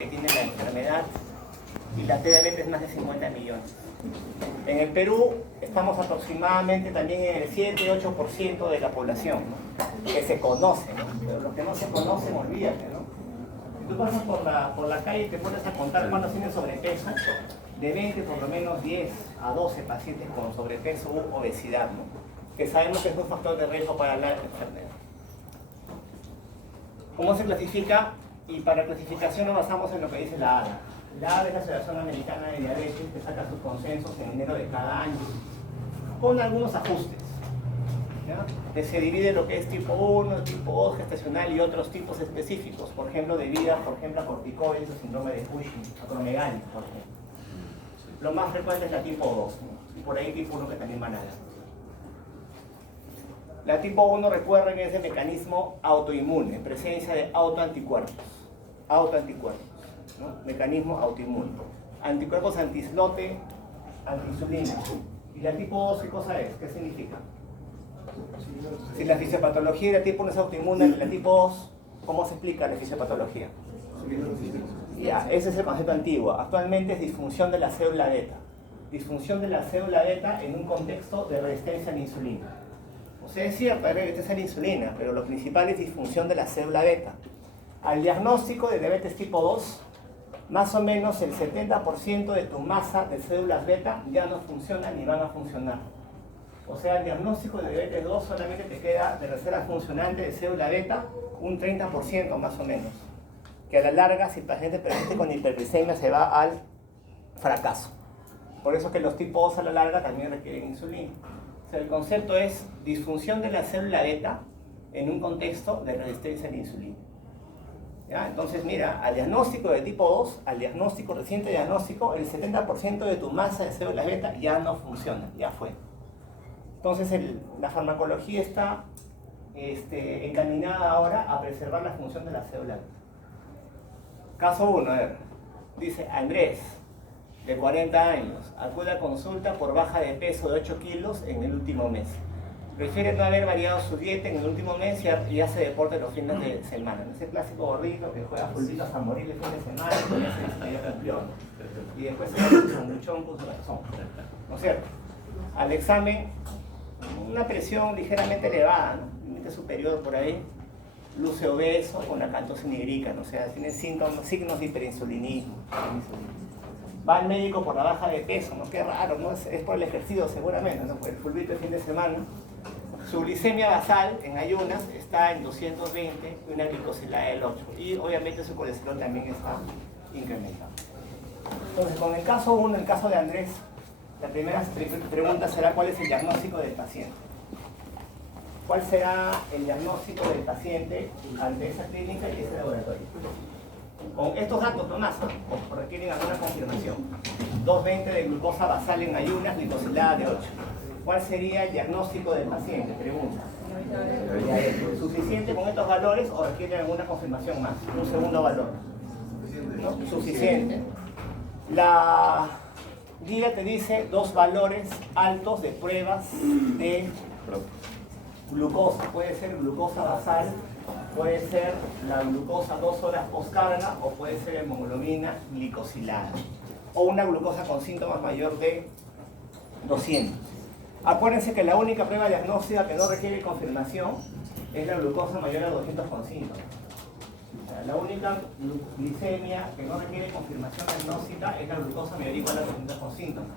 que tienen la enfermedad y la TDAH es más de 50 millones. En el Perú estamos aproximadamente también en el 7-8% de la población, ¿no? Que se conoce, ¿no? Pero los que no se conocen, olvídate, ¿no? Si tú pasas por la calle y te pones a contar cuántos tienen sobrepeso, de 20 por lo menos 10 a 12 pacientes con sobrepeso u obesidad, ¿no? Que sabemos que es un factor de riesgo para la enfermedad. ¿Cómo se clasifica? Y para clasificación nos basamos en lo que dice la ADA. La ADA es la Asociación Americana de Diabetes, que saca sus consensos en enero de cada año, con algunos ajustes, ¿ya? Que se divide lo que es tipo 1, tipo 2, gestacional y otros tipos específicos, por ejemplo, debido a corticoides o síndrome de Cushing, acromegalia, por ejemplo. Lo más frecuente es la tipo 2, ¿no? Y por ahí tipo 1 que también van a dar. La tipo 1, recuerden, es el mecanismo autoinmune, en presencia de autoanticuerpos, ¿no? Mecanismo autoinmune. Anticuerpos anti-islote, anti-insulina. ¿Y la tipo 2 qué cosa es? ¿Qué significa? Si la fisiopatología de la tipo 1 es autoinmune, la tipo 2, ¿cómo se explica la fisiopatología? Ya, ese es el concepto antiguo. Actualmente es disfunción de la célula beta. Disfunción de la célula beta en un contexto de resistencia a la insulina. O sea, es cierto, hay resistencia a la insulina, pero lo principal es disfunción de la célula beta. Al diagnóstico de diabetes tipo 2, más o menos el 70% de tu masa de células beta ya no funcionan ni van a funcionar. O sea, el diagnóstico de diabetes 2 solamente te queda de reserva funcionante de célula beta un 30% más o menos. Que a la larga, si el paciente persiste con hiperglicemia, se va al fracaso. Por eso que los tipos 2 a la larga también requieren insulina. O sea, el concepto es disfunción de la célula beta en un contexto de resistencia a la insulina. ¿Ya? Entonces, mira, al diagnóstico de tipo 2, al diagnóstico, reciente diagnóstico, el 70% de tu masa de células beta ya no funciona, ya fue. Entonces, la farmacología está encaminada ahora a preservar la función de la célula beta. Caso 1, a ver, dice Andrés, de 40 años, acude a consulta por baja de peso de 8 kilos en el último mes. Prefiere no haber variado su dieta en el último mes y hace deporte los fines de semana. Ese clásico gordito que juega fulbitos a morir el fin de semana y con ese dice que ya cumplió, ¿no? Y después se va con su sanguchón, con su razón. ¿No es cierto? Al examen, una presión ligeramente elevada, ¿no? Límite superior por ahí. Luce obeso con la cantosa nigrica, ¿no? O sea, tiene signos de hiperinsulinismo. Va al médico por la baja de peso, ¿no? Qué raro, ¿no? Es por el ejercicio seguramente, ¿no? Por el fulbito el fin de semana. Su glicemia basal en ayunas está en 220 y una glicosilada del 8. Y obviamente su colesterol también está incrementado. Entonces, con el caso 1, el caso de Andrés, la primera pregunta será ¿cuál es el diagnóstico del paciente? ¿Cuál será el diagnóstico del paciente ante esa clínica y ese laboratorio? Con estos datos nomás, ¿no? O requieren alguna confirmación. 220 de glucosa basal en ayunas, glicosilada de 8. ¿Cuál sería el diagnóstico del paciente? Pregunta. ¿Suficiente con estos valores o requiere alguna confirmación más? Un segundo valor. ¿No? Suficiente. La guía te dice 2 valores altos de pruebas de glucosa. Puede ser glucosa basal, puede ser la glucosa 2 horas postcarga o puede ser hemoglobina glicosilada. O una glucosa con síntomas mayor de 200. Acuérdense que la única prueba diagnóstica que no requiere confirmación es la glucosa mayor a 200 con síntomas. O sea, la única glicemia que no requiere confirmación diagnóstica es la glucosa mayor igual a 200 con síntomas.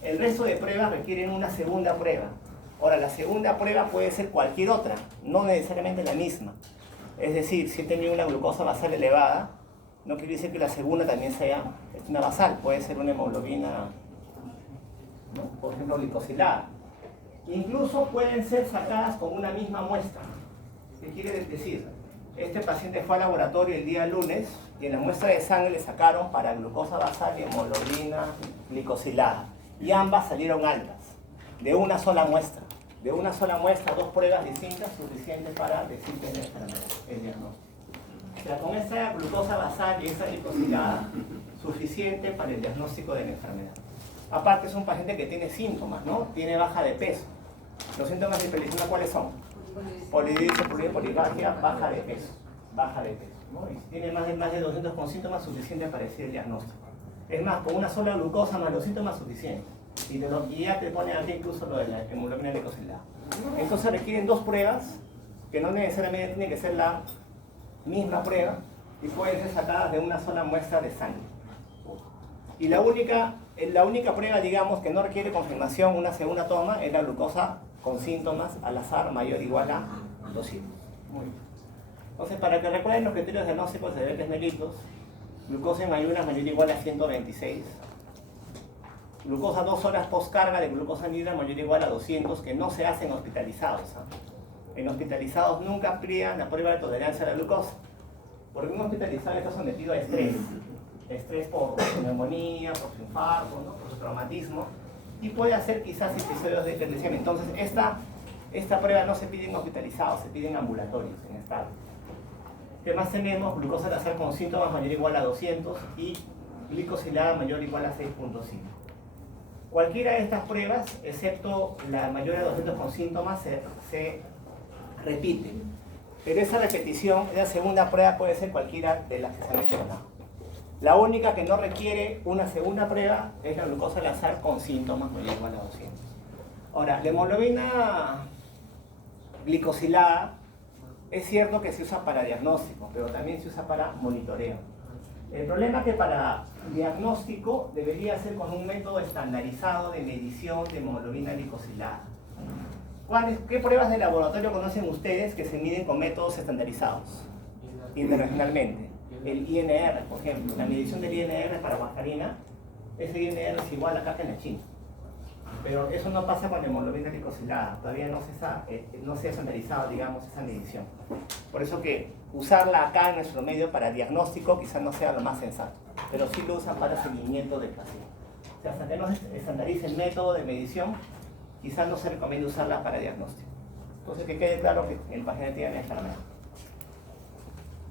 El resto de pruebas requieren una segunda prueba. Ahora, la segunda prueba puede ser cualquier otra, no necesariamente la misma. Es decir, si he tenido una glucosa basal elevada, no quiere decir que la segunda también sea una basal, puede ser una hemoglobina, ¿no? Por ejemplo, glicosilada. Incluso pueden ser sacadas con una misma muestra. ¿Qué quiere decir? Este paciente fue al laboratorio el día lunes y en la muestra de sangre le sacaron para glucosa basal y hemoglobina glicosilada. Y ambas salieron altas, de una sola muestra. De una sola muestra, 2 pruebas distintas, suficiente para decir que es la enfermedad, el diagnóstico. O sea, con esta glucosa basal y esta glicosilada, suficiente para el diagnóstico de la enfermedad. Aparte es un paciente que tiene síntomas, ¿no? Tiene baja de peso. Los síntomas de hiperglicemia, ¿cuáles son? Polidipsia, polifagia, baja de peso. ¿no? Y si tiene más de 200 con síntomas, suficiente para decir el diagnóstico. Es más, con una sola glucosa más los síntomas, suficiente. Y ya te ponen aquí incluso lo de la hemoglobina glicosilada. Entonces requieren dos pruebas, que no necesariamente tiene que ser la misma prueba, y pueden ser sacadas de una sola muestra de sangre. Y la única prueba, digamos, que no requiere confirmación, una segunda toma, es la glucosa con síntomas al azar mayor o igual a 200. Muy bien. Entonces, para que recuerden los criterios diagnósticos de diabetes mellitus, glucosa en ayunas mayor o igual a 126, glucosa 2 horas postcarga de glucosa anhidra mayor o igual a 200, que no se hacen hospitalizados. En hospitalizados nunca amplían la prueba de tolerancia a la glucosa, porque un hospitalizado está sometido a estrés por su neumonía, por su infarto, ¿no? Por su traumatismo, y puede hacer quizás episodios de hipertensión. Entonces, esta prueba no se pide en hospitalizados, se pide en ambulatorios, en estado. ¿Qué más tenemos? Glucosa al azar con síntomas mayor o igual a 200 y glicosilada mayor o igual a 6.5. Cualquiera de estas pruebas, excepto la mayor a 200 con síntomas, se repite. Pero esa repetición, esa segunda prueba puede ser cualquiera de las que se han mencionado. La única que no requiere una segunda prueba es la glucosa al azar con síntomas mayor o igual a 200. Ahora, la hemoglobina glicosilada es cierto que se usa para diagnóstico, pero también se usa para monitoreo. El problema es que para diagnóstico debería ser con un método estandarizado de medición de hemoglobina glicosilada. ¿Qué pruebas de laboratorio conocen ustedes que se miden con métodos estandarizados internacionalmente? El INR, por ejemplo, la medición del INR para Guascarina, ese INR es igual acá que en la China. Pero eso no pasa con la hemoglobina glicosilada, todavía no se ha estandarizado, digamos, esa medición. Por eso que usarla acá en nuestro medio para diagnóstico quizás no sea lo más sensato, pero sí lo usan para seguimiento del paciente. O sea, hasta que no se estandarice el método de medición, quizás no se recomienda usarla para diagnóstico. Entonces que quede claro que el paciente tiene la enfermedad.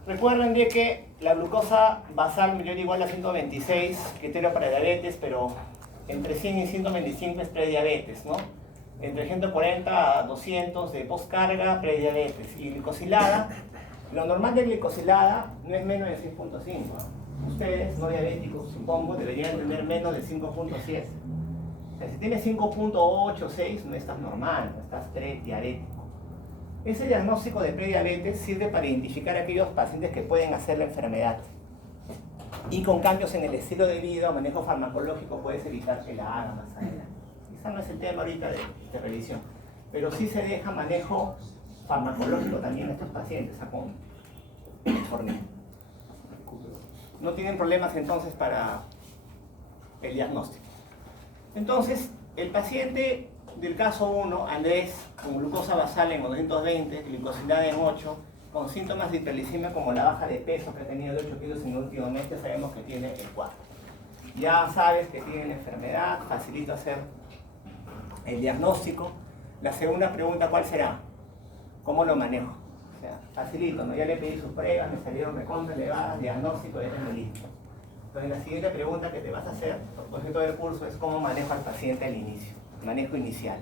Recuerden de que la glucosa basal mayor o igual a 126, criterio para diabetes, pero entre 100 y 125 es prediabetes, ¿no? Entre 140 a 200 de postcarga, prediabetes. Y glicosilada, lo normal de glicosilada no es menos de 6.5, ¿no? Ustedes, no diabéticos, supongo, deberían tener menos de 5.7. O sea, si tienes 5.8, 6, no estás normal, no estás prediabético. Ese diagnóstico de prediabetes sirve para identificar a aquellos pacientes que pueden hacer la enfermedad. Y con cambios en el estilo de vida o manejo farmacológico puedes evitar que la haga más adelante. Quizá no es el tema ahorita de revisión, pero sí se deja manejo farmacológico también a estos pacientes, con metformina. No tienen problemas entonces para el diagnóstico. Entonces, el paciente del caso 1, Andrés, con glucosa basal en 220, glicosilada en 8, con síntomas de hiperglicemia como la baja de peso que ha tenido de 8 kilos en el último mes, ya sabemos que tiene el 4. Ya sabes que tiene la enfermedad, facilita hacer el diagnóstico. La segunda pregunta, ¿cuál será? ¿Cómo lo manejo? O sea, facilito, ¿no? Ya le pedí sus pruebas, me salieron recontra elevadas, diagnóstico, ya tengo listo. Entonces la siguiente pregunta que te vas a hacer, por propósito del curso, es cómo manejo al paciente al inicio, manejo inicial.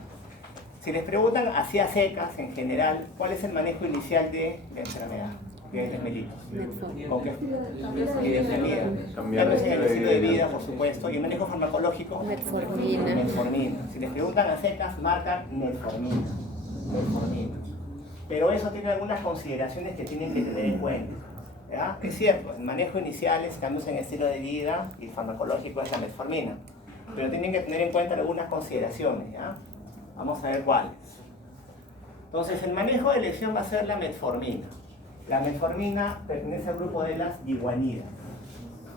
Si les preguntan así a secas, en general, ¿cuál es el manejo inicial de la enfermedad? De mellitus. ¿Con qué? Cambios en el estilo de vida, por supuesto. Y el manejo farmacológico, Metformina. metformina. Si les preguntan a secas, marcan metformina. Metformina. Pero eso tiene algunas consideraciones que tienen que tener en cuenta. ¿Ya? Es cierto, el manejo inicial es cambios en el estilo de vida y farmacológico es la metformina. Pero tienen que tener en cuenta algunas consideraciones. ¿Ya? Vamos a ver cuáles. Entonces, el manejo de elección va a ser la metformina. La metformina pertenece al grupo de las guiguanidas.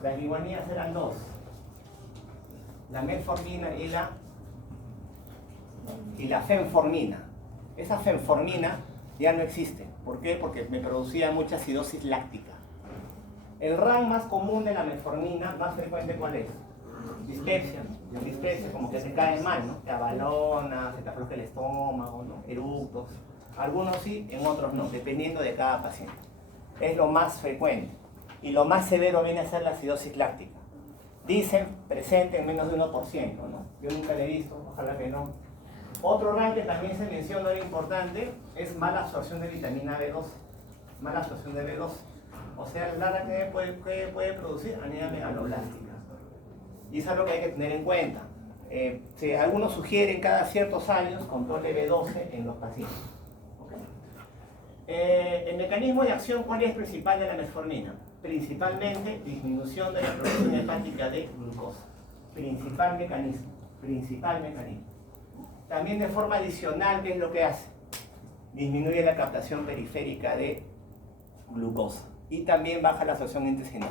Las guiguanidas eran dos. La metformina y la fenformina. Esa fenformina ya no existe. ¿Por qué? Porque me producía mucha acidosis láctica. El RAM más común de la metformina, más frecuente, ¿cuál es? Dispepsia. Dispepsia, como que se cae mal, ¿no? Te abalona, se te afloja el estómago, ¿no? Eructos. Algunos sí, en otros no, dependiendo de cada paciente. Es lo más frecuente. Y lo más severo viene a ser la acidosis láctica. Dicen presente en menos de 1%, ¿no? Yo nunca lo he visto, ojalá que no. Otro RAM que también se menciona, era importante, es mala absorción de vitamina B12. Mala absorción de B12. O sea, la acné puede producir anemia megaloblástica. Y es algo que hay que tener en cuenta. Algunos sugieren cada ciertos años control de B12 en los pacientes. ¿Okay? El mecanismo de acción, ¿cuál es principal de la metformina? Principalmente disminución de la producción hepática de glucosa. Principal mecanismo. También de forma adicional, ¿qué es lo que hace? Disminuye la captación periférica de glucosa y también baja la absorción intestinal,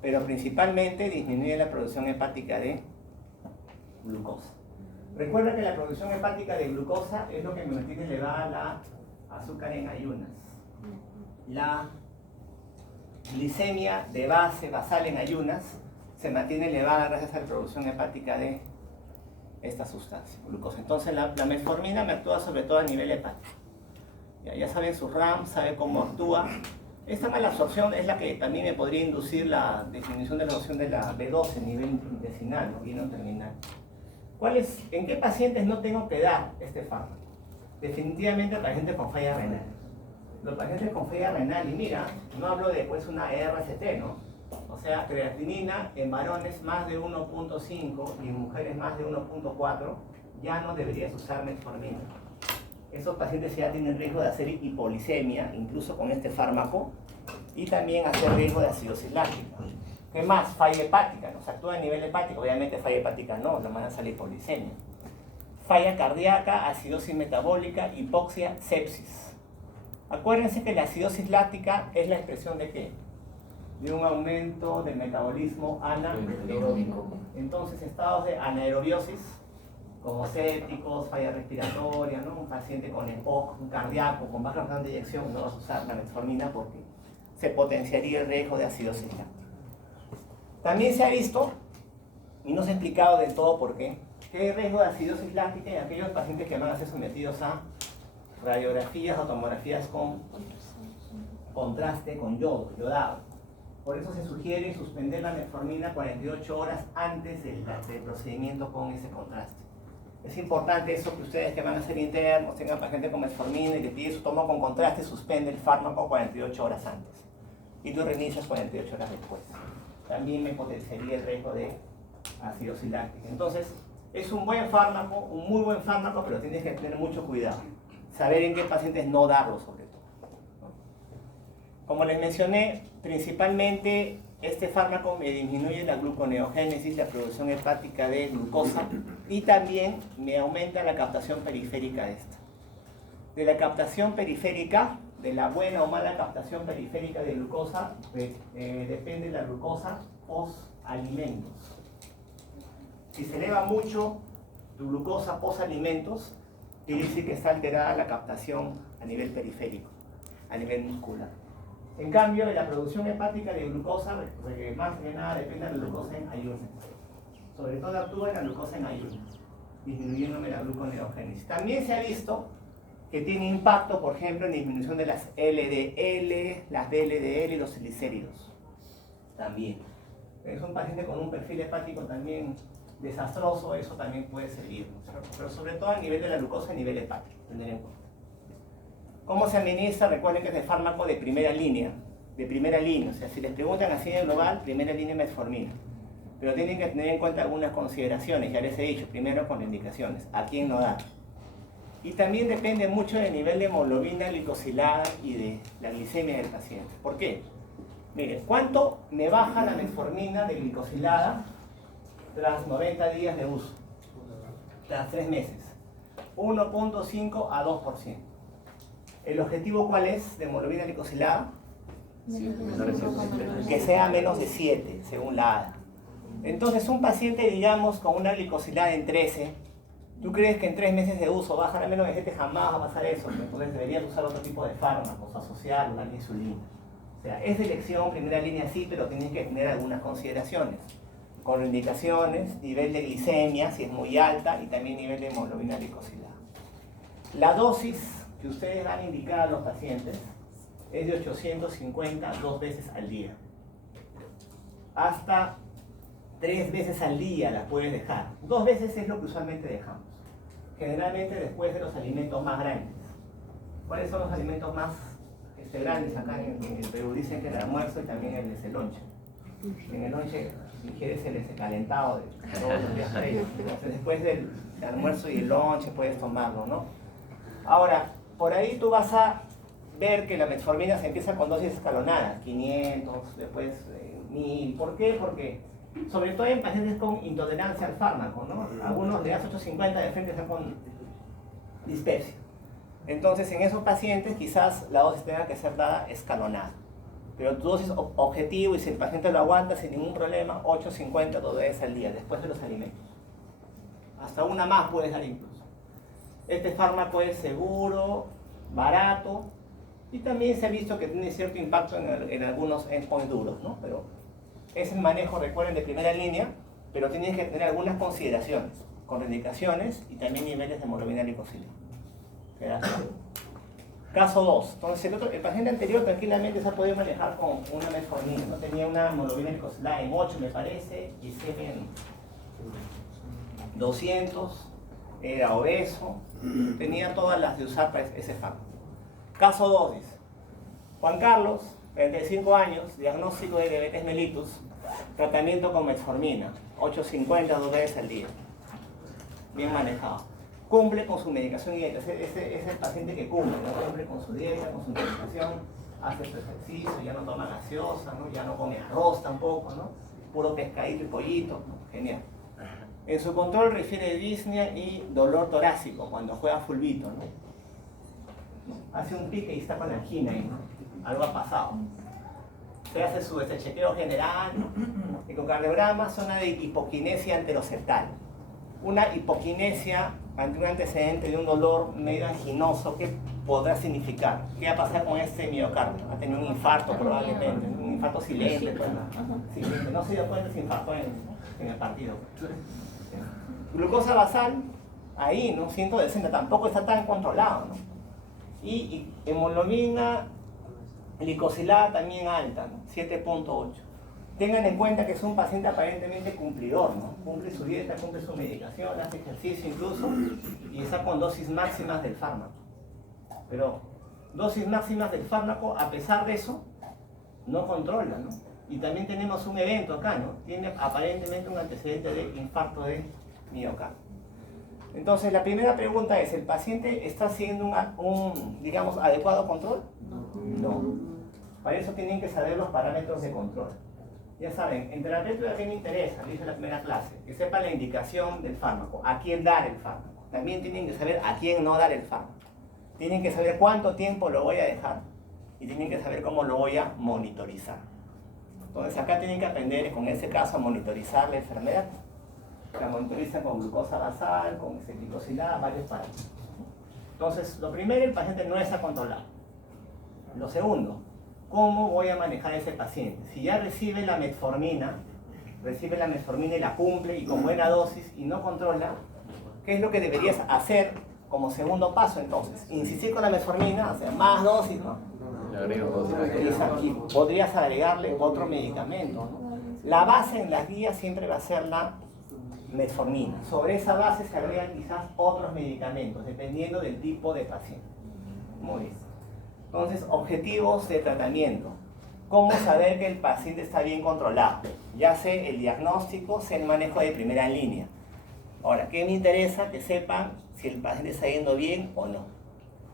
pero principalmente disminuye la producción hepática de glucosa. Recuerda que la producción hepática de glucosa es lo que me mantiene elevada la azúcar en ayunas. La glicemia de base basal en ayunas se mantiene elevada gracias a la producción hepática de esta sustancia, glucosa. Entonces la metformina me actúa sobre todo a nivel hepático. Ya saben su RAM, sabe cómo actúa. Esta mala absorción es la que también me podría inducir la disminución de la absorción de la B12 a nivel intestinal, no bien terminal. ¿En qué pacientes no tengo que dar este fármaco? Definitivamente pacientes con falla renal. Los pacientes con falla renal, y mira, no hablo de pues una RCT, ¿no? O sea, creatinina en varones más de 1.5 y en mujeres más de 1.4, ya no deberías usar metformina. Esos pacientes ya tienen riesgo de hacer hipoglicemia, incluso con este fármaco, y también hacer riesgo de acidosis láctica. ¿Qué más? Falla hepática, nos actúa a nivel hepático, obviamente falla hepática no, la van a salir hipoglicemia. Falla cardíaca, acidosis metabólica, hipoxia, sepsis. Acuérdense que la acidosis láctica es la expresión de ¿qué? De un aumento del metabolismo anaeróbico. Entonces, estados de anaerobiosis, como sépticos, falla respiratoria, ¿no? Un paciente con EPOC, un cardíaco, con baja presión de eyección, no vas a usar la metformina porque se potenciaría el riesgo de acidosis láctica. También se ha visto, y no se ha explicado del todo por qué, que hay riesgo de acidosis láctica en aquellos pacientes que van a ser sometidos a radiografías o tomografías con contraste con yodado. Por eso se sugiere suspender la metformina 48 horas antes del procedimiento con ese contraste. Es importante eso que ustedes que van a ser internos, tengan paciente con metformina y le pide su toma con contraste, suspende el fármaco 48 horas antes. Y lo reinicias 48 horas después. También me potenciaría el riesgo de acidosis láctica. Entonces, es un buen fármaco, un muy buen fármaco, pero tienes que tener mucho cuidado. Saber en qué pacientes no darlo, sobre todo. Como les mencioné, principalmente este fármaco me disminuye la gluconeogénesis, la producción hepática de glucosa, y también me aumenta la captación periférica de esta. De la captación periférica, de la buena o mala captación periférica de glucosa, depende la glucosa post-alimentos. Si se eleva mucho tu glucosa post-alimentos, quiere decir que está alterada la captación a nivel periférico, a nivel muscular. En cambio, de la producción hepática de glucosa, más que nada depende de la glucosa en ayunas. Sobre todo actúa en la glucosa en ayunas, disminuyéndome la gluconeogénesis. También se ha visto que tiene impacto, por ejemplo, en disminución de las LDL, las VLDL y los triglicéridos. También. Es un paciente con un perfil hepático también desastroso, eso también puede servir, ¿no? Pero sobre todo a nivel de la glucosa, a nivel hepático, tener en cuenta. ¿Cómo se administra? Recuerden que es el fármaco de primera línea, o sea, si les preguntan así en global, primera línea metformina. Pero tienen que tener en cuenta algunas consideraciones, ya les he dicho, primero con indicaciones, a quién no dar. Y también depende mucho del nivel de hemoglobina glicosilada y de la glicemia del paciente. ¿Por qué? Miren, ¿cuánto me baja la metformina de glicosilada tras 90 días de uso? Tras 3 meses. 1.5 a 2%. ¿El objetivo cuál es de hemoglobina glicosilada? Que sea menos de 7, según la ADA. Entonces, un paciente, digamos, con una glicosilada en 13, ¿tú crees que en 3 meses de uso bajar a menos de 7? Jamás va a pasar eso. Entonces, deberías usar otro tipo de fármacos, asociar una insulina. O sea, es de elección, primera línea sí, pero tienes que tener algunas consideraciones. Con indicaciones, nivel de glicemia, si es muy alta, y también nivel de hemoglobina glicosilada. La dosis que ustedes van a indicar a los pacientes es de 850 2 veces al día. Hasta 3 veces al día las puedes dejar. 2 veces es lo que usualmente dejamos. Generalmente después de los alimentos más grandes. ¿Cuáles son los alimentos más que grandes acá en el Perú, dicen que el almuerzo y también el lonche. En el lonche ingieres el calentado de todos los días previos. Entonces después del almuerzo y el lonche puedes tomarlo, ¿no? Ahora, por ahí tú vas a ver que la metformina se empieza con dosis escalonadas, 500, después 1000. ¿Por qué? Porque sobre todo en pacientes con intolerancia al fármaco, ¿no? Algunos le das 850 de frente están con dispepsia. Entonces en esos pacientes quizás la dosis tenga que ser dada escalonada. Pero tu dosis objetivo, y si el paciente lo aguanta sin ningún problema, 850 2 veces al día, después de los alimentos. Hasta una más puedes dar incluso. Este fármaco es seguro, barato, y también se ha visto que tiene cierto impacto en algunos endpoints duros, ¿no? Pero es el manejo, recuerden, de primera línea, pero tienes que tener algunas consideraciones, contraindicaciones y también niveles de hemoglobina glicosílica. Caso 2. Entonces el paciente anterior tranquilamente se ha podido manejar con una metformina, ¿no? Tenía una hemoglobina glicosílica en 8 me parece, y en 200, era obeso, tenía todas las de usar para ese fármaco. Caso 2, dice. Juan Carlos, 35 años, diagnóstico de diabetes mellitus, tratamiento con metformina, 850 2 veces al día. Bien manejado. Cumple con su medicación y dieta. Ese es el paciente que cumple, ¿no? Cumple con su dieta, con su medicación, hace su ejercicio, ya no toma gaseosa, ¿no? Ya no come arroz tampoco, ¿no? Puro pescadito y pollito, ¿no? Genial. En su control refiere disnea y dolor torácico cuando juega fulbito, ¿no? Hace un pique y está con angina ahí, ¿no? Algo ha pasado. Se hace su chequeo general, ecocardiograma, zona de hipoquinesia anteroseptal. Una hipoquinesia ante un antecedente de un dolor medio anginoso, ¿qué podrá significar? ¿Qué va a pasar con este miocardio? Ha tenido un infarto probablemente, un infarto silente, pues, silente. No se dio cuenta, se infartó en el partido. Glucosa basal, ahí, ¿no? 160, tampoco está tan controlado, ¿no? Y hemoglobina glicosilada también alta, ¿no? 7.8. Tengan en cuenta que es un paciente aparentemente cumplidor, ¿no? Cumple su dieta, cumple su medicación, hace ejercicio incluso, y está con dosis máximas del fármaco. Pero dosis máximas del fármaco, a pesar de eso, no controla, ¿no? Y también tenemos un evento acá, ¿no? Tiene aparentemente un antecedente de infarto de miocardio. Entonces, la primera pregunta es, ¿el paciente está haciendo un digamos, adecuado control? No. Para eso tienen que saber los parámetros de control. Ya saben, en terapéutica, ¿qué me interesa? Lo hice en la primera clase, que sepa la indicación del fármaco, a quién dar el fármaco. También tienen que saber a quién no dar el fármaco. Tienen que saber cuánto tiempo lo voy a dejar y tienen que saber cómo lo voy a monitorizar. Entonces acá tienen que aprender, con ese caso, a monitorizar la enfermedad. La monitorizan con glucosa basal, con glicosilada, varios parámetros. Entonces, lo primero, el paciente no está controlado. Lo segundo, ¿cómo voy a manejar a ese paciente? Si ya recibe la metformina y la cumple y con buena dosis y no controla, ¿qué es lo que deberías hacer como segundo paso entonces? Insistir con la metformina, hacer más dosis, ¿no? Y podrías agregarle otro medicamento, ¿no? La base en las guías siempre va a ser la metformina. Sobre esa base se agregan quizás otros medicamentos, dependiendo del tipo de paciente. Muy bien. Entonces, objetivos de tratamiento. ¿Cómo saber que el paciente está bien controlado? Ya sé el diagnóstico, sé el manejo de primera línea. Ahora, ¿qué me interesa? Que sepan si el paciente está yendo bien o no.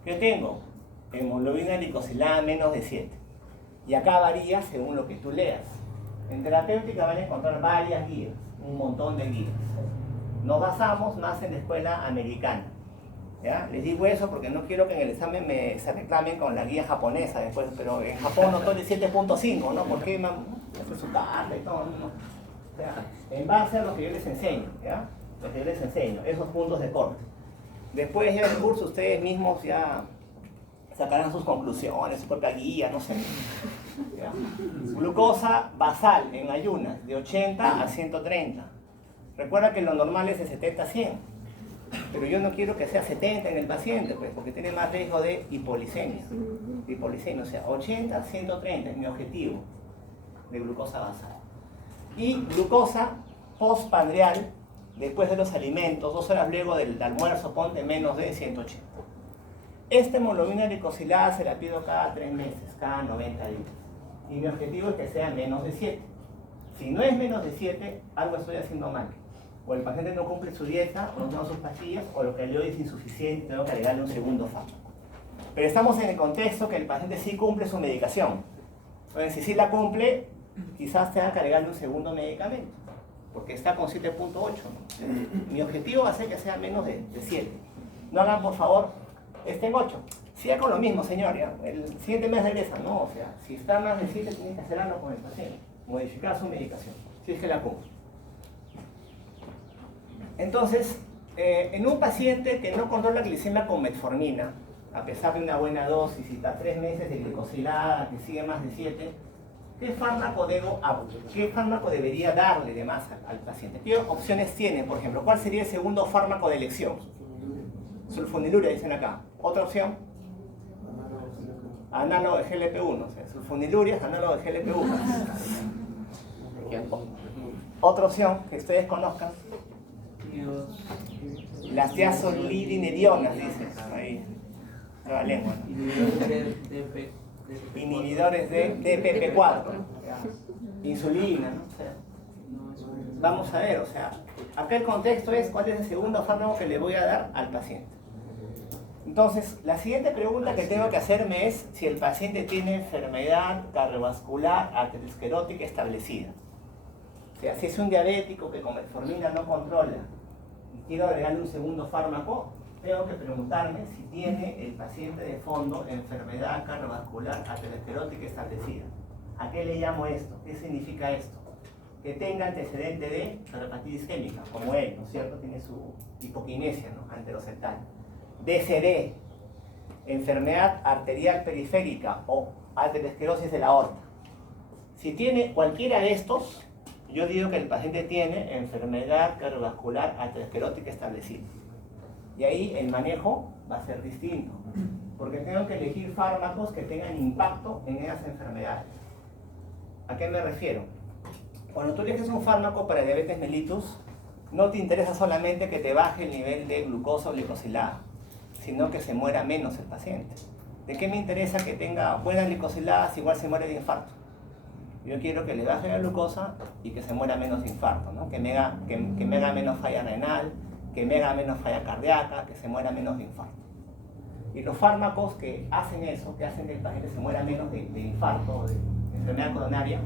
Yo tengo hemoglobina glicosilada menos de 7. Y acá varía según lo que tú leas. En terapéutica van a encontrar varias guías, un montón de guías. Nos basamos más en la escuela americana. ¿Ya? Les digo eso porque no quiero que en el examen se reclamen con la guía japonesa después, pero en Japón notó el 7.5, ¿no? ¿Por qué hace su carta y todo? ¿No? O sea, en base a lo que yo les enseño, ¿ya? Lo que yo les enseño, esos puntos de corte. Después ya del curso ustedes mismos ya sacarán sus conclusiones, su propia guía, no sé. ¿Ya? Glucosa basal en ayunas, de 80 a 130. Recuerda que lo normal es de 70 a 100. Pero yo no quiero que sea 70 en el paciente, pues, porque tiene más riesgo de hipoglicemia. Hipoglicemia, o sea, 80 a 130 es mi objetivo de glucosa basal. Y glucosa postprandial, después de los alimentos, 2 horas luego del almuerzo, ponte menos de 180. Esta hemoglobina glicosilada se la pido cada 3 meses, cada 90 días. Y mi objetivo es que sea menos de 7. Si no es menos de 7, algo estoy haciendo mal. O el paciente no cumple su dieta, o no toma sus pastillas, o lo que le doy es insuficiente, tengo que agregarle un segundo fármaco. Pero estamos en el contexto que el paciente sí cumple su medicación. Entonces, si sí la cumple, quizás tenga que agregarle un segundo medicamento, porque está con 7.8, ¿no? Mi objetivo va a ser que sea menos de 7. No hagan, por favor, esté en 8. Siga con lo mismo, señor, ¿ya? El siguiente mes regresa, ¿no? O sea, si está más de 7, tiene que hacer algo con el paciente, modificar su medicación, si es que la cumple. Entonces, en un paciente que no controla glicemia con metformina, a pesar de una buena dosis y está 3 meses de glicosilada, que sigue más de 7, ¿qué fármaco debería darle de más al paciente? ¿Qué opciones tiene, por ejemplo? ¿Cuál sería el segundo fármaco de elección? Sulfonilurea, dicen acá. ¿Otra opción? Análogo de GLP-1. O sea, sulfonilurea es análogo de GLP-1. Otra opción que ustedes conozcan. Las diazolidinedionas, dicen. Ahí. La lengua, ¿no? Inhibidores de DPP4, insulina, ¿no? O sea, vamos a ver, o sea, acá el contexto es cuál es el segundo fármaco que le voy a dar al paciente. Entonces, la siguiente pregunta que tengo que hacerme es si el paciente tiene enfermedad cardiovascular aterosclerótica establecida. O sea, si es un diabético que con metformina no controla y quiero agregarle un segundo fármaco, tengo que preguntarme si tiene el paciente de fondo enfermedad cardiovascular aterosclerótica establecida. ¿A qué le llamo esto? ¿Qué significa esto? Que tenga antecedente de cardiopatía isquémica, como él, ¿no es cierto? Tiene su hipoquinesia, ¿no? Anteroseptal. DCD, enfermedad arterial periférica o aterosclerosis de la aorta. Si tiene cualquiera de estos, yo digo que el paciente tiene enfermedad cardiovascular aterosclerótica establecida. Y ahí el manejo va a ser distinto, porque tengo que elegir fármacos que tengan impacto en esas enfermedades. ¿A qué me refiero? Cuando tú eliges un fármaco para diabetes mellitus, no te interesa solamente que te baje el nivel de glucosa o glicosilada, sino que se muera menos el paciente. ¿De qué me interesa que tenga buena glicosilada si igual se muere de infarto? Yo quiero que le baje la glucosa y que se muera menos de infarto, ¿no? que me haga menos falla renal, que me haga menos falla cardíaca, que se muera menos de infarto. Y los fármacos que hacen eso, que hacen que el paciente se muera menos de infarto o de enfermedad coronaria,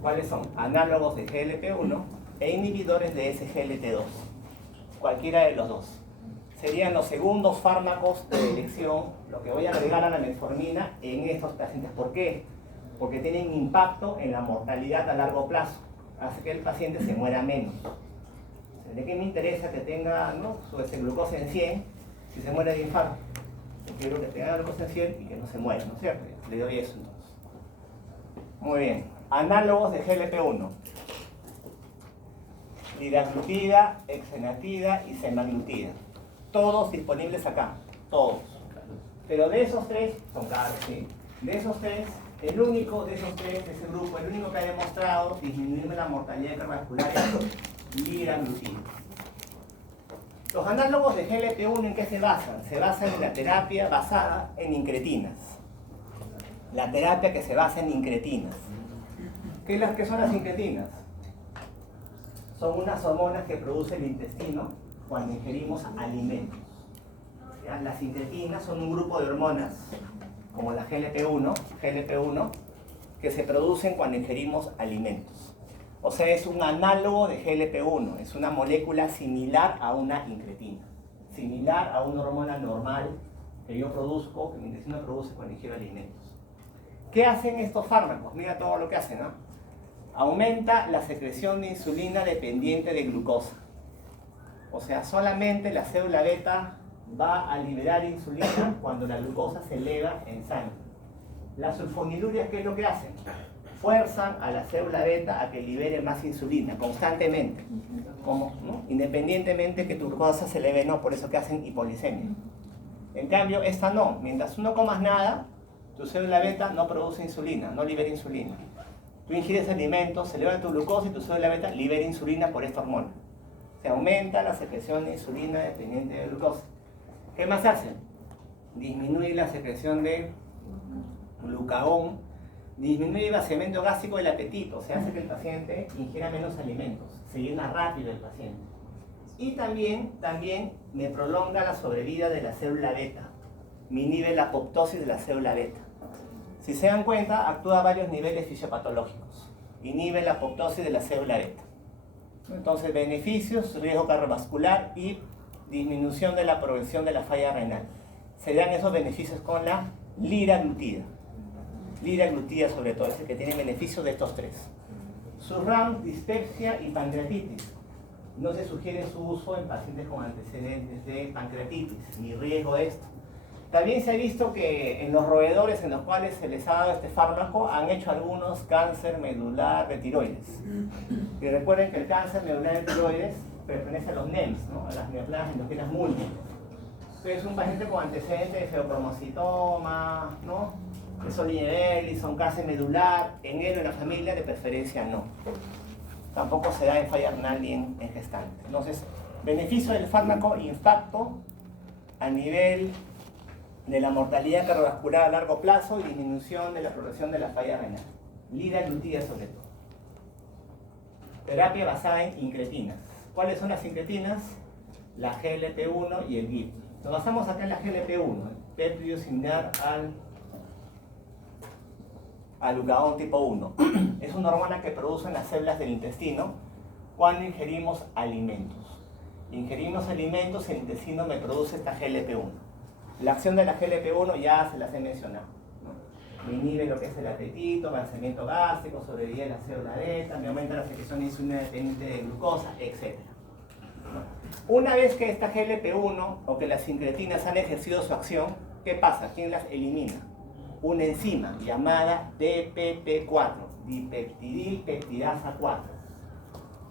¿cuáles son? Análogos de GLP-1 e inhibidores de SGLT2. Cualquiera de los dos. Serían los segundos fármacos de elección, lo que voy a agregar a la metformina en estos pacientes. ¿Por qué? Porque tienen impacto en la mortalidad a largo plazo. Hace que el paciente se muera menos. ¿De qué me interesa que tenga, ¿no?, su glucosa en 100 si se muere de infarto? Yo quiero que tenga glucosa en 100 y que no se muera, ¿no es cierto? Le doy eso entonces. Muy bien. Análogos de GLP-1. Liraglutida, exenatida y semaglutida. Todos disponibles acá. Todos. Pero de esos tres, son caros, ¿sí? De esos tres, el único de esos tres, ese grupo, el único que ha demostrado disminuir la mortalidad cardiovascular es liraglutida. Los análogos de GLP-1, ¿en qué se basan? Se basan en la terapia basada en incretinas. La terapia que se basa en incretinas. ¿Qué son las incretinas? Son unas hormonas que produce el intestino cuando ingerimos alimentos. ¿Ya? Las incretinas son un grupo de hormonas, como la GLP-1, que se producen cuando ingerimos alimentos. O sea, es un análogo de GLP-1, es una molécula similar a una incretina, similar a una hormona normal que yo produzco, que mi intestino produce cuando ingiero alimentos. ¿Qué hacen estos fármacos? Mira todo lo que hacen, ¿no? Aumenta la secreción de insulina dependiente de glucosa. O sea, solamente la célula beta va a liberar insulina cuando la glucosa se eleva en sangre. Las sulfonilurias, ¿qué es lo que hacen? Fuerzan a la célula beta a que libere más insulina constantemente, como, ¿no?, independientemente que tu glucosa se eleve, no, por eso que hacen hipoglicemia. En cambio, esta no. Mientras tú no comas nada, tu célula beta no produce insulina, no libera insulina. Tú ingieres alimentos, se eleva tu glucosa y tu célula beta libera insulina por esta hormona. Se aumenta la secreción de insulina dependiente de glucosa. ¿Qué más hacen? disminuye la secreción de glucagón, disminuye el vaciamiento gástrico del apetito, o sea, hace que el paciente ingiera menos alimentos, se llena rápido el paciente. Y también me prolonga la sobrevida de la célula beta, me inhibe la apoptosis de la célula beta. Si se dan cuenta, actúa a varios niveles fisiopatológicos, inhibe la apoptosis de la célula beta. Entonces, beneficios, riesgo cardiovascular y disminución de la progresión de la falla renal. Se dan esos beneficios con la liraglutida. Liraglutida sobre todo, es el que tiene beneficios de estos tres. SURRAM, dispepsia y pancreatitis. No se sugiere su uso en pacientes con antecedentes de pancreatitis, ni riesgo de esto. También se ha visto que en los roedores en los cuales se les ha dado este fármaco han hecho algunos cáncer medular de tiroides. Y recuerden que el cáncer medular de tiroides pertenece a los NEMs, ¿no? A las neoplasias endógenas múltiples. Entonces un paciente con antecedentes de feocromocitoma, ¿no? De Soligneux-Bellison, cáncer medular, en él o en la familia, de preferencia no. Tampoco se da en falla renal ni en gestante. Entonces, beneficio del fármaco, impacto a nivel de la mortalidad cardiovascular a largo plazo y disminución de la progresión de la falla renal. Liraglutida sobre todo. Terapia basada en incretinas. ¿Cuáles son las incretinas? La GLP-1 y el GIP. Nos basamos acá en la GLP-1, péptido similar al glucagón tipo 1. Es una hormona que producen las células del intestino cuando ingerimos alimentos. Ingerimos alimentos, el intestino me produce esta GLP-1. La acción de la GLP-1 ya se las he mencionado, ¿no? Me inhibe lo que es el apetito, vaciamiento gástrico, sobrevivir la célula beta, me aumenta la secreción de insulina dependiente de glucosa, etc. Una vez que esta GLP-1 o que las incretinas han ejercido su acción, ¿qué pasa? ¿Quién las elimina? Una enzima llamada DPP4, dipeptidilpeptidasa 4.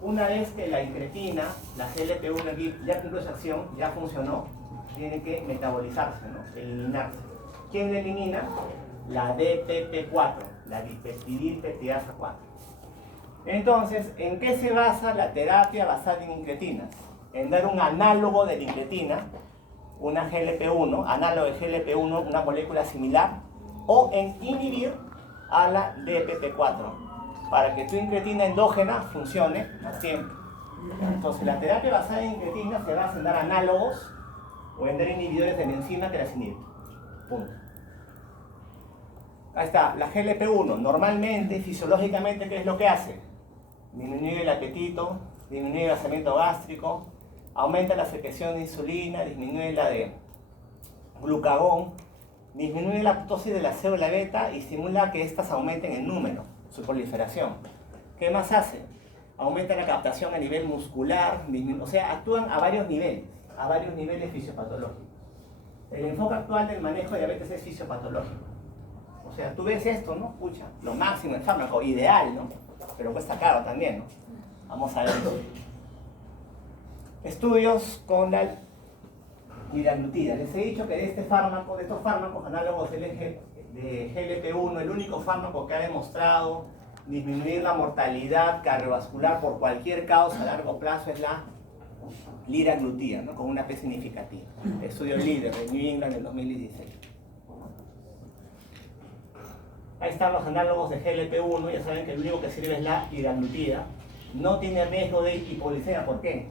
Una vez que la incretina, la GLP-1 ya cumplió su acción, ya funcionó, tiene que metabolizarse, ¿no? Eliminarse. ¿Quién la elimina? La DPP4, la dipeptidilpeptidasa 4. Entonces, ¿en qué se basa la terapia basada en incretinas? En dar un análogo de la incretina, una GLP-1, análogo de GLP-1, una molécula similar, o en inhibir a la DPP4, para que tu incretina endógena funcione más tiempo. Entonces, la terapia basada en incretina se basa en dar análogos o en dar inhibidores de la enzima que las inhibe. Punto. Ahí está, la GLP-1, normalmente, fisiológicamente, ¿qué es lo que hace? Disminuye el apetito, disminuye el vaciamiento gástrico, aumenta la secreción de insulina, disminuye la de glucagón, disminuye la apoptosis de la célula beta y estimula que éstas aumenten en número, su proliferación. ¿Qué más hace? Aumenta la captación a nivel muscular, o sea, actúan a varios niveles fisiopatológicos. El enfoque actual del manejo de diabetes es fisiopatológico. O sea, tú ves esto, ¿no? Pucha, lo máximo el fármaco, ideal, ¿no? Pero cuesta caro también, ¿no? Vamos a ver eso. Estudios con la liraglutida. Les he dicho que de estos fármacos análogos de GLP-1, el único fármaco que ha demostrado disminuir la mortalidad cardiovascular por cualquier causa a largo plazo es la liraglutida, ¿no? Con una P significativa. Estudio líder de New England en 2016. Ahí están los análogos de GLP-1, ya saben que el único que sirve es la liraglutida. No tiene riesgo de hipoglicemia, ¿por qué?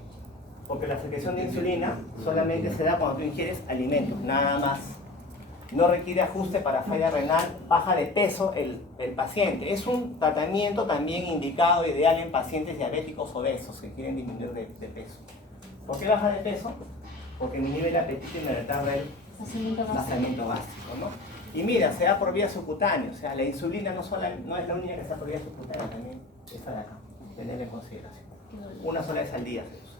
Porque la secreción de insulina solamente se da cuando tú ingieres alimentos, nada más. No requiere ajuste para falla renal, baja de peso el paciente. Es un tratamiento también indicado, ideal en pacientes diabéticos obesos que quieren disminuir de peso. ¿Por qué baja de peso? Porque inhibe el apetito y me retarda el vaciamiento gástrico, ¿no? Y mira, se da por vía subcutánea, o sea, la insulina no es la única que se da por vía subcutánea, también esta de acá, tenerla en consideración. Una sola vez al día se usa.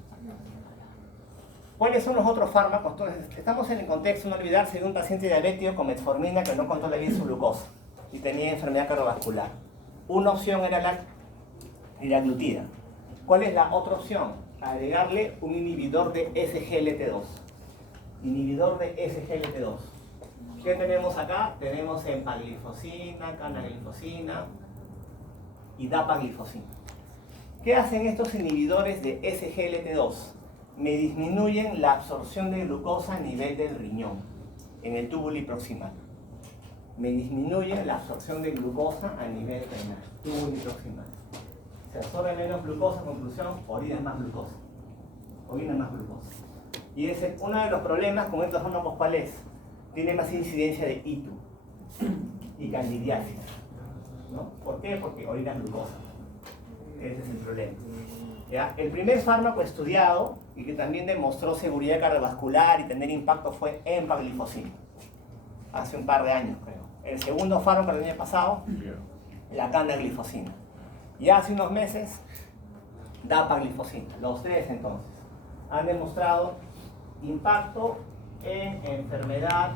¿Cuáles son los otros fármacos? Entonces, estamos en el contexto, no olvidarse, de un paciente diabético con metformina que no controla bien su glucosa y tenía enfermedad cardiovascular. Una opción era la liraglutida. ¿Cuál es la otra opción? Agregarle un inhibidor de SGLT2. Inhibidor de SGLT2. ¿Qué tenemos acá? Tenemos empaglifosina, canaglifosina y dapaglifosina. ¿Qué hacen estos inhibidores de SGLT2? Me disminuyen la absorción de glucosa a nivel del riñón. en el túbulo proximal. Me disminuye la absorción de glucosa a nivel renal, túbulo proximal. Se absorbe menos glucosa, conclusión, orina más glucosa. Orina más glucosa. Y ese, uno de los problemas con estos fármacos, ¿cuál es? Tiene más incidencia de ITU y candidiasis, ¿no? ¿Por qué? Porque orina glucosa. Ese es el problema. ¿Ya? El primer fármaco estudiado y que también demostró seguridad cardiovascular y tener impacto fue empagliflozina, hace un par de años creo. El segundo fármaco del año pasado, la canagliflozina. Y hace unos meses, dapagliflozina. Los tres entonces han demostrado impacto en enfermedad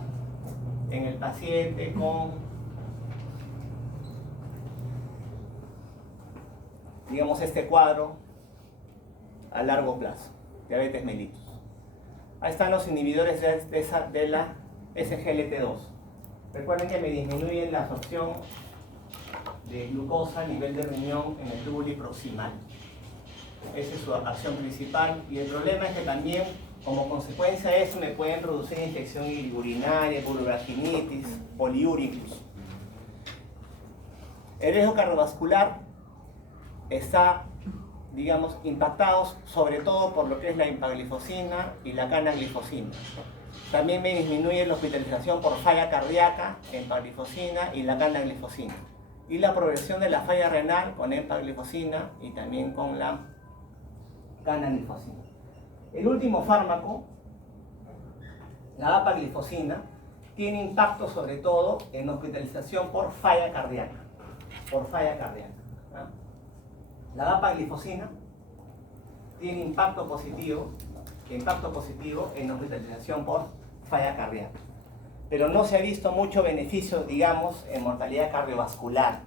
en el paciente con, digamos, este cuadro a largo plazo, diabetes mellitus. Ahí están los inhibidores de la SGLT2. Recuerden que me disminuyen la absorción de glucosa a nivel de riñón en el túbulo proximal. Esa es su acción principal. Y el problema es que también, como consecuencia de eso, me pueden producir infección urinaria, vulvovaginitis, poliuria incluso. El riesgo cardiovascular está, digamos, impactados sobre todo por lo que es la empagliflozina y la canagliflozina. También me disminuye la hospitalización por falla cardíaca, empagliflozina y la canagliflozina. Y la progresión de la falla renal con empagliflozina y también con la canagliflozina. El último fármaco, la dapagliflozina, tiene impacto sobre todo en hospitalización por falla cardíaca. Por falla cardíaca, ¿no? La dapagliflozina tiene impacto positivo en hospitalización por falla cardíaca. Pero no se ha visto mucho beneficio, digamos, en mortalidad cardiovascular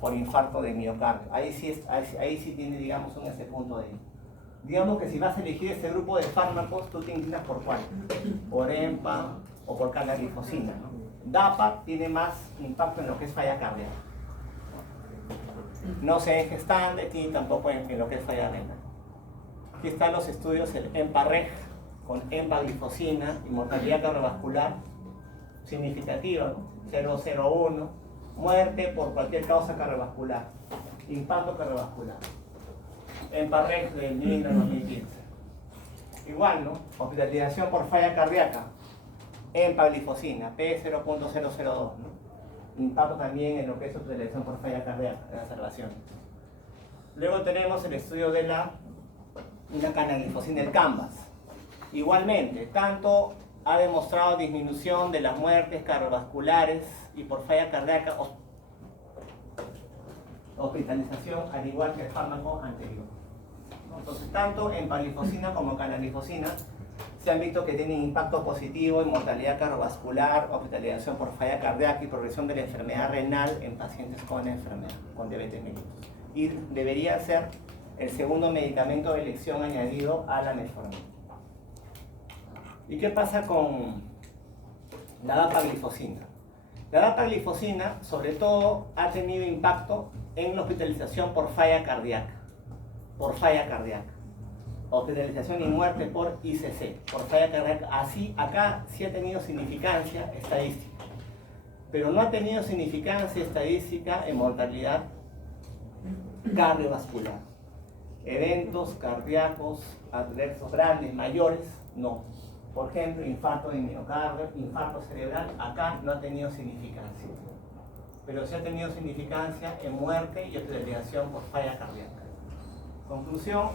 por infarto de miocardio. Ahí sí tiene, digamos, ese punto de... Digamos que si vas a elegir este grupo de fármacos, tú te inclinas por cuál. Por EMPA o por canagliflozina, ¿no? DAPA tiene más impacto en lo que es falla cardíaca. No se en gestantes ni tampoco en lo que es falla renal. Aquí están los estudios, el EMPA-REG con empagliflozina y mortalidad cardiovascular significativa, ¿no? 0,01, muerte por cualquier causa cardiovascular, impacto cardiovascular. EMPA-REG del 2015. Igual, ¿no? Hospitalización por falla cardíaca, empagliflozina, P0.002, ¿no? Impacto también en lo que es hospitalización por falla cardíaca, en la observación. Luego tenemos el estudio de la canagliflozina, el CANVAS. Igualmente, tanto ha demostrado disminución de las muertes cardiovasculares y por falla cardíaca, hospitalización, al igual que el fármaco anterior. Entonces, tanto empagliflozina como canagliflozina se han visto que tienen impacto positivo en mortalidad cardiovascular, hospitalización por falla cardíaca y progresión de la enfermedad renal en pacientes con enfermedad, con diabetes mellitus. Y debería ser el segundo medicamento de elección añadido a la metformina. ¿Y qué pasa con la dapagliflozina? La dapagliflozina, sobre todo, ha tenido impacto en la hospitalización por falla cardíaca. Por falla cardíaca. Hospitalización y muerte por ICC, por falla cardíaca. Así, acá sí ha tenido significancia estadística, pero no ha tenido significancia estadística en mortalidad cardiovascular. Eventos cardíacos adversos grandes, mayores, no. Por ejemplo, infarto de miocardio, infarto cerebral, acá no ha tenido significancia. Pero sí ha tenido significancia en muerte y hospitalización por falla cardíaca. Conclusión,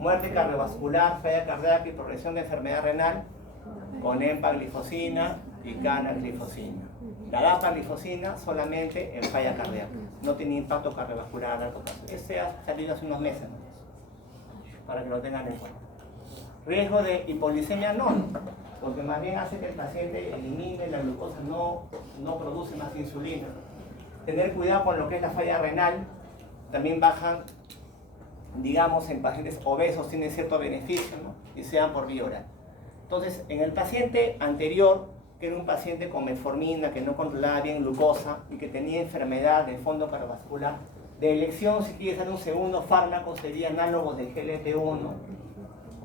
muerte cardiovascular, falla cardíaca y progresión de enfermedad renal con empagliflozina y canagliflozina. La dapagliflozina solamente en falla cardíaca, no tiene impacto cardiovascular a largo plazo. Este ha salido hace unos meses, para que lo tengan en cuenta. Riesgo de hipoglicemia no, porque más bien hace que el paciente elimine la glucosa, no produce más insulina. Tener cuidado con lo que es la falla renal, también bajan, digamos, en pacientes obesos tienen cierto beneficio, ¿no? Y sean por vía oral. Entonces, en el paciente anterior, que era un paciente con metformina, que no controlaba bien glucosa y que tenía enfermedad de fondo cardiovascular, de elección, si quieres dar un segundo fármaco, sería análogos del GLP-1,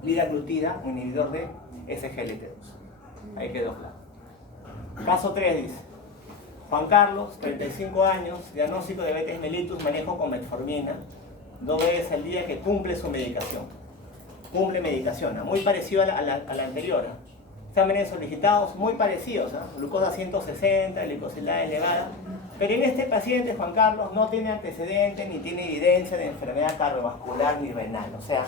liraglutida, un inhibidor de SGLT2. Ahí quedó claro. Caso 3 dice, Juan Carlos, 35 años, diagnóstico de diabetes mellitus, manejo con metformina, 2 veces al día, que cumple su medicación. Cumple medicación, muy parecido a la anterior. Exámenes solicitados muy parecidos, glucosa 160, glicosilada elevada. Pero en este paciente, Juan Carlos, no tiene antecedentes ni tiene evidencia de enfermedad cardiovascular ni renal. O sea,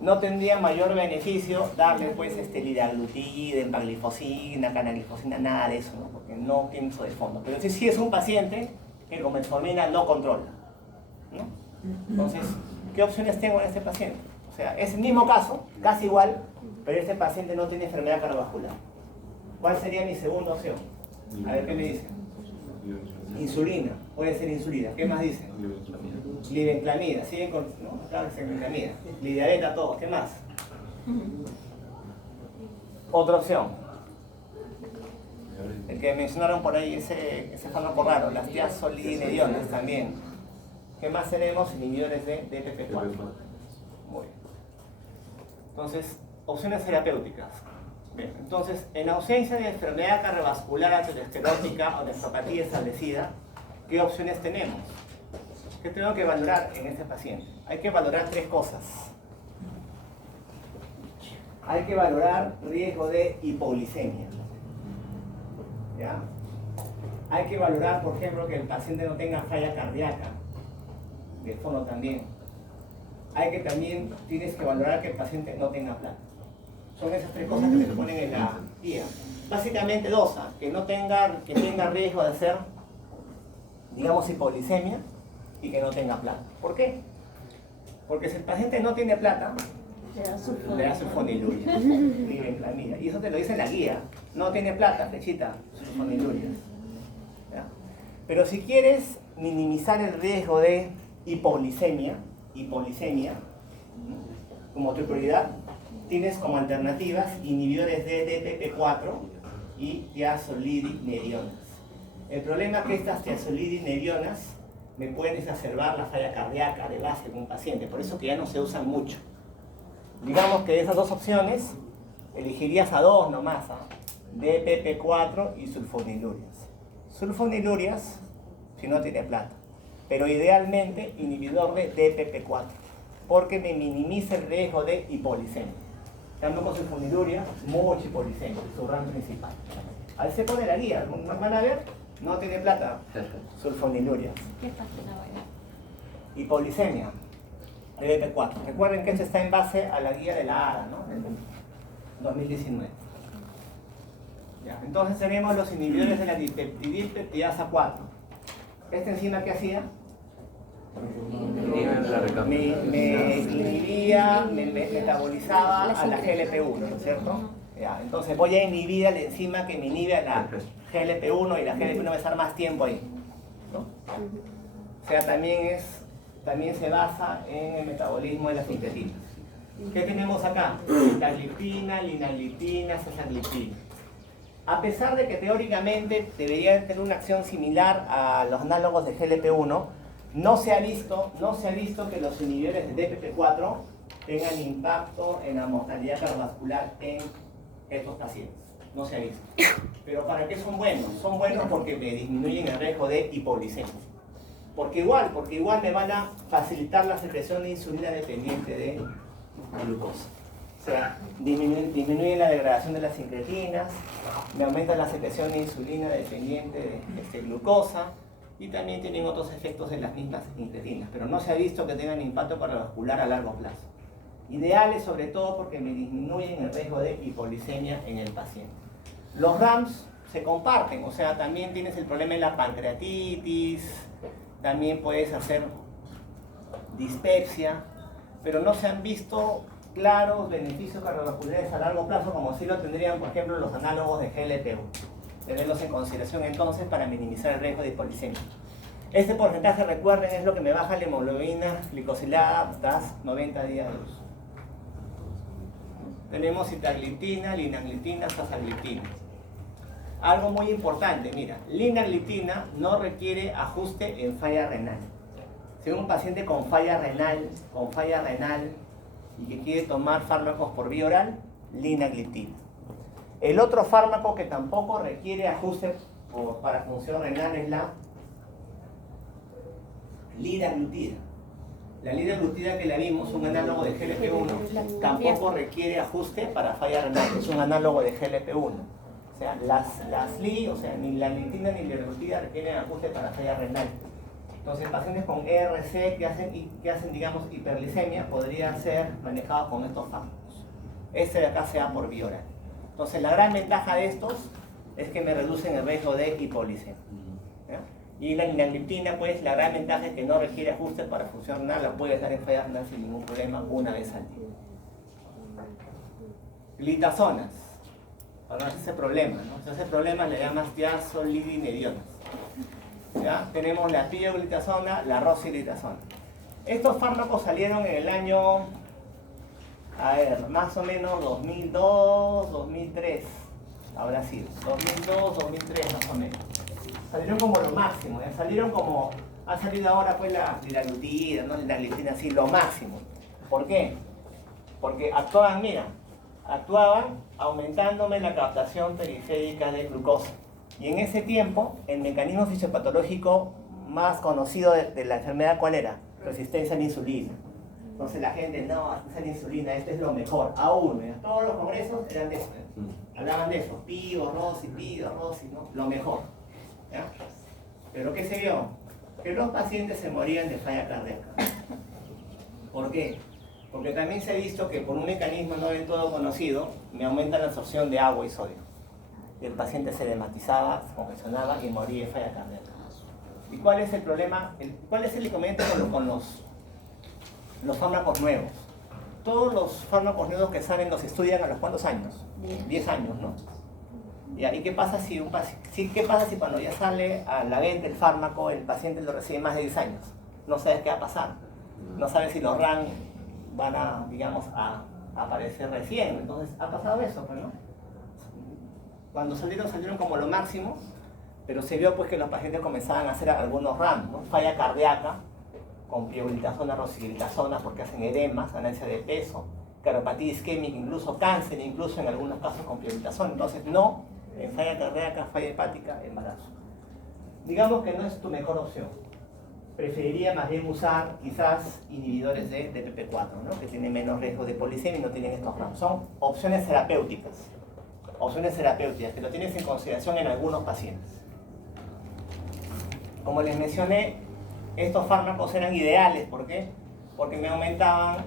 no tendría mayor beneficio darle pues liraglutida, empaglifosina, canaglifosina, nada de eso, ¿no? Porque no tiene eso de fondo. Pero sí es un paciente que con metformina no controla, ¿no? Entonces, ¿qué opciones tengo en este paciente? O sea, es el mismo caso, casi igual, pero este paciente no tiene enfermedad cardiovascular. ¿Cuál sería mi segunda opción? A ver qué me dicen. Insulina, puede ser insulina. ¿Qué más dicen? Libenclamida, siguen con, ¿no? Claro, libenclamida. Lidiareta, todo. ¿Qué más? Otra opción. El que mencionaron por ahí, ese fármaco raro, las tiazolidinedionas también. ¿Qué más tenemos? Inhibidores de DPP4. Muy bien. Entonces, opciones terapéuticas. Bien, entonces, en ausencia de enfermedad cardiovascular aterosclerótica o nefropatía establecida, ¿qué opciones tenemos? ¿Qué tengo que valorar en este paciente? Hay que valorar 3 cosas. Hay que valorar riesgo de hipoglicemia. ¿Ya? Hay que valorar, por ejemplo, que el paciente no tenga falla cardíaca. De fondo también. Tienes que valorar que el paciente no tenga plata. Son esas 3 cosas que se ponen en la guía. Básicamente 2, que tenga riesgo de hacer, digamos, hipoglicemia y que no tenga plata. ¿Por qué? Porque si el paciente no tiene plata, le da sulfoniluria, libenclamida. Y eso te lo dice en la guía. No tiene plata, flechita, sulfoniluria. ¿Ya? Pero si quieres minimizar el riesgo de hipoglicemia, como tu prioridad, tienes como alternativas inhibidores de DPP4 y tiazolidinedionas. El problema es que estas tiazolidinedionas me pueden exacerbar la falla cardíaca de base de un paciente, por eso que ya no se usan mucho. Digamos que de esas 2 opciones, elegirías a 2 nomás, DPP4 y sulfonilurias. Sulfonilurias, si no tiene plata, pero idealmente inhibidor de DPP4, porque me minimiza el riesgo de hipoglicemia. Cambio con sulfoniluria, mucha hipoglicemia, su rango principal. Ahí se pone la guía, van a ver, no tiene plata, sulfoniluria. ¿Qué pasa ahora? Hipoglicemia, de DP4. Recuerden que este está en base a la guía de la ADA, ¿no? Del 2019. Ya, entonces tenemos los inhibidores de la dipeptidilpeptidasa 4. ¿Esta enzima qué hacía? Me inhibía, me metabolizaba a la GLP1, ¿no es cierto? Ya, entonces voy a inhibir a la enzima que me inhibe a la GLP1 y la GLP1 va a estar más tiempo ahí, ¿no? O sea, también se basa en el metabolismo de las incretinas. ¿Qué tenemos acá? Sitagliptina, linagliptina, zesagliptina. A pesar de que teóricamente debería tener una acción similar a los análogos de GLP1, no se ha visto que los inhibidores de DPP4 tengan impacto en la mortalidad cardiovascular en estos pacientes. No se ha visto. ¿Pero para qué son buenos? Son buenos porque me disminuyen el riesgo de hipoglicemia. Porque igual me van a facilitar la secreción de insulina dependiente de glucosa. O sea, disminuyen la degradación de las incretinas, me aumentan la secreción de insulina dependiente de glucosa, y también tienen otros efectos en las mismas incretinas, pero no se ha visto que tengan impacto cardiovascular a largo plazo. Ideales sobre todo porque me disminuyen el riesgo de hipoglicemia en el paciente. Los RAMs se comparten, o sea, también tienes el problema de la pancreatitis, también puedes hacer dispepsia, pero no se han visto claros beneficios cardiovasculares a largo plazo como sí lo tendrían, por ejemplo, los análogos de GLP-1. Tenerlos en consideración entonces para minimizar el riesgo de hipoglicemia. Este porcentaje, recuerden, es lo que me baja la hemoglobina glicosilada tras 90 días de uso. Tenemos sitagliptina, linagliptina, zesagliptina. Algo muy importante, mira, linagliptina no requiere ajuste en falla renal. Si un paciente con falla renal y que quiere tomar fármacos por vía oral, linagliptina. El otro fármaco que tampoco requiere ajuste para función renal es la liraglutida. La liraglutida que la vimos, un análogo de GLP-1, tampoco requiere ajuste para falla renal, es un análogo de GLP-1. O sea, las LI, o sea, ni la liraglutida ni la liraglutida requieren ajuste para falla renal. Entonces, pacientes con ERC que hacen, digamos, hiperglicemia, podrían ser manejados con estos fármacos. Este de acá se da por vía oral. Entonces, la gran ventaja de estos es que me reducen el riesgo de hipoglicemia. ¿Ya? Y la linagliptina, pues, la gran ventaja es que no requiere ajuste para función renal, la puedes dar en falla renal sin ningún problema una vez al día. Glitazonas, para no hacer ese problema, ¿no? Si ese problema le llamas tiazolidinedionas. ¿Ya? Tenemos la pioglitazona, la rosiglitazona. Estos fármacos salieron en el año, a ver, más o menos 2002, 2003, habrá sido, 2002, 2003 más o menos. Salieron como lo máximo, ¿ya? Salieron como, ha salido ahora pues la liraglutida, ¿no? La gliptina, así, lo máximo. ¿Por qué? Porque actuaban, mira, actuaban aumentándome la captación periférica de glucosa. Y en ese tiempo, el mecanismo fisiopatológico más conocido de la enfermedad, ¿cuál era? Resistencia a la insulina. Entonces la gente, no, esta es la insulina, este es lo mejor, aún, ¿eh? Todos los congresos eran de eso, hablaban de eso, pido, Rossi, ¿no? Lo mejor. ¿Ya? Pero ¿qué se vio? Que los pacientes se morían de falla cardíaca. ¿Por qué? Porque también se ha visto que por un mecanismo no del todo conocido, me aumenta la absorción de agua y sodio. Y el paciente se dematizaba, se congestionaba y moría de falla cardíaca. ¿Y cuál es el problema? ¿Cuál es el inconveniente con los fármacos nuevos? Todos los fármacos nuevos que salen los estudian a los cuántos años? 10 años, ¿no? ¿Y qué pasa si cuando ya sale a la venta el fármaco, el paciente lo recibe más de 10 años? No sabes qué va a pasar. No sabes si los RAN van a, digamos, a aparecer recién. Entonces, ha pasado eso, pues, ¿no? Cuando salieron como lo máximo, pero se vio pues que los pacientes comenzaban a hacer algunos RAN, ¿no? Falla cardíaca, con pioglitazona, rosiglitazona, porque hacen edemas, ganancia de peso, cardiopatía isquémica, incluso cáncer, incluso en algunos casos con pioglitazona. Entonces, no en falla cardíaca, falla hepática, embarazo. Digamos que no es tu mejor opción. Preferiría más bien usar quizás inhibidores de PP4, ¿no? Que tienen menos riesgo de policemia y no tienen estos RAM. Son opciones terapéuticas. Opciones terapéuticas que lo tienes en consideración en algunos pacientes. Como les mencioné, estos fármacos eran ideales. ¿Por qué? Porque me aumentaban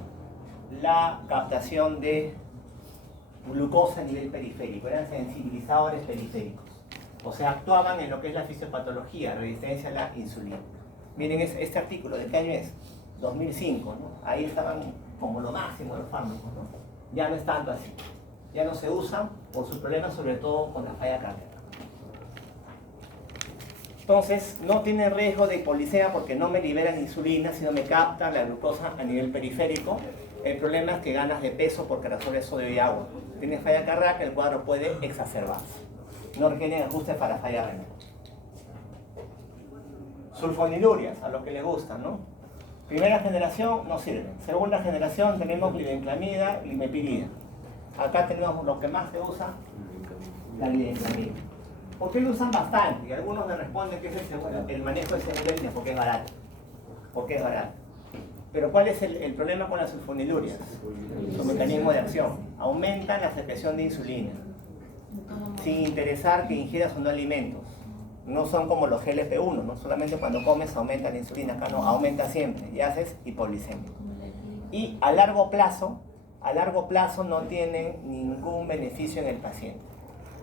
la captación de glucosa a nivel periférico, eran sensibilizadores periféricos. O sea, actuaban en lo que es la fisiopatología, resistencia a la insulina. Miren este artículo, ¿de qué año es? 2005, ¿no? Ahí estaban como lo máximo los fármacos, ¿no? Ya no es tanto así. Ya no se usan por sus problemas, sobre todo con la falla cardíaca. Entonces, no tiene riesgo de hipoglicemia porque no me liberan insulina, sino me captan la glucosa a nivel periférico. El problema es que ganas de peso porque resuelve sodio y agua. Tienes falla cardíaca, el cuadro puede exacerbarse. No requieren ajustes para falla renal. Sulfonilurias, a los que les gustan, ¿no? Primera generación no sirven. Segunda generación tenemos glibenclamida, glimepirida. Acá tenemos lo que más se usa, la glibenclamida. ¿Por qué lo usan bastante? Y algunos me responden que es el manejo de segunda línea, porque es barato. Porque es barato. Pero ¿cuál es el problema con las sulfonilurias? Su mecanismo de acción. Aumentan la secreción de insulina, sin interesar que ingieras o no alimentos. No son como los GLP-1, no solamente cuando comes aumenta la insulina, acá no, aumenta siempre y haces hipoglicemia. Y a largo plazo no tienen ningún beneficio en el paciente.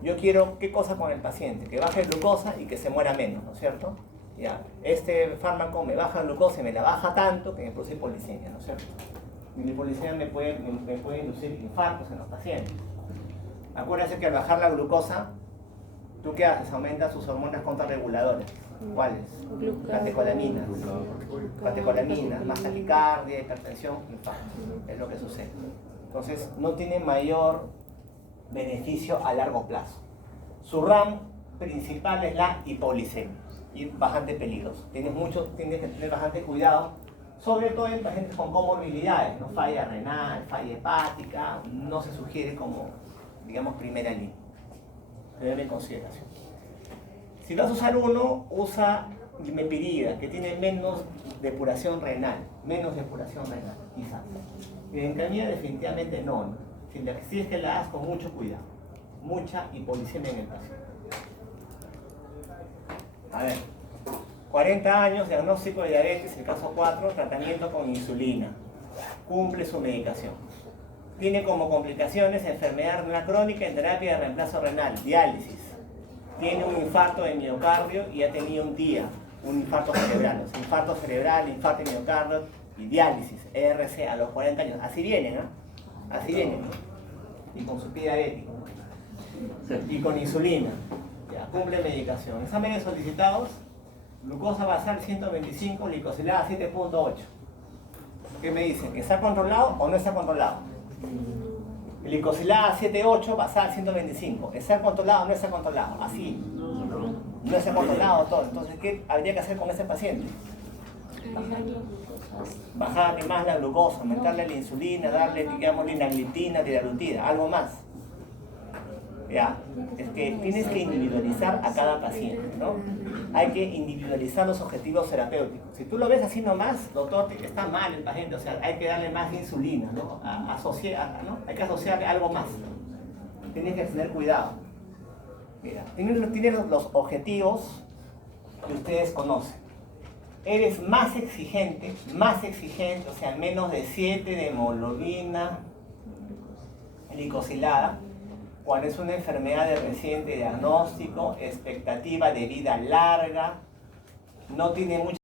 Yo quiero, ¿qué cosa con el paciente? Que baje glucosa y que se muera menos, ¿no es cierto? Ya, este fármaco me baja glucosa y me la baja tanto que me produce hipoglicemia, ¿no es cierto? Y la hipoglicemia me puede inducir infartos en los pacientes. Acuérdense que al bajar la glucosa, ¿tú qué haces? Aumenta sus hormonas contrarreguladoras. ¿Cuáles? Catecolaminas. Catecolaminas, más taquicardia, hipertensión, infarto. Es lo que sucede. Entonces, no tiene mayor beneficio a largo plazo. Su RAM principal es la hipoglicemia y bastante peligroso. Tienes que tener bastante cuidado, sobre todo en pacientes con comorbilidades, ¿no? Falla renal, falla hepática, no se sugiere como, digamos, primera línea. tener en consideración. Si vas a usar uno, usa limepirida, que tiene menos depuración renal, quizás. Edencamida definitivamente no. Si es que la das con mucho cuidado, mucha hipoglicemia en el paciente. A ver, 40 años, diagnóstico de diabetes, el caso 4, tratamiento con insulina, cumple su medicación. Tiene como complicaciones enfermedad renal crónica en terapia de reemplazo renal, diálisis. Tiene un infarto de miocardio y ha tenido un infarto cerebral, infarto de miocardio y diálisis, ERC a los 40 años. Así vienen, ¿no? Así vienen, ¿no? Y con su pie diabético, ¿no? Y con insulina. Ya, cumple medicación. Exámenes solicitados, glucosa basal 125, glicosilada 7.8. ¿Qué me dicen? ¿Que está controlado o no está controlado? Glicosilada 7.8, basal 125. ¿Está controlado o no está controlado? Así. No está controlado todo. Entonces, ¿qué habría que hacer con ese paciente? Bajarle más la glucosa, aumentarle la insulina, darle, digamos, linagliptina, liraglutida, algo más. Ya, es que tienes que individualizar a cada paciente, ¿no? Hay que individualizar los objetivos terapéuticos. Si tú lo ves así nomás, doctor, está mal el paciente, o sea, hay que darle más insulina, ¿no? ¿No? Hay que asociarle algo más. Tienes que tener cuidado. Mira, tienen los objetivos que ustedes conocen. Eres más exigente, o sea, menos de 7 de hemoglobina glicosilada, cuando es una enfermedad de reciente diagnóstico, expectativa de vida larga, no tiene mucha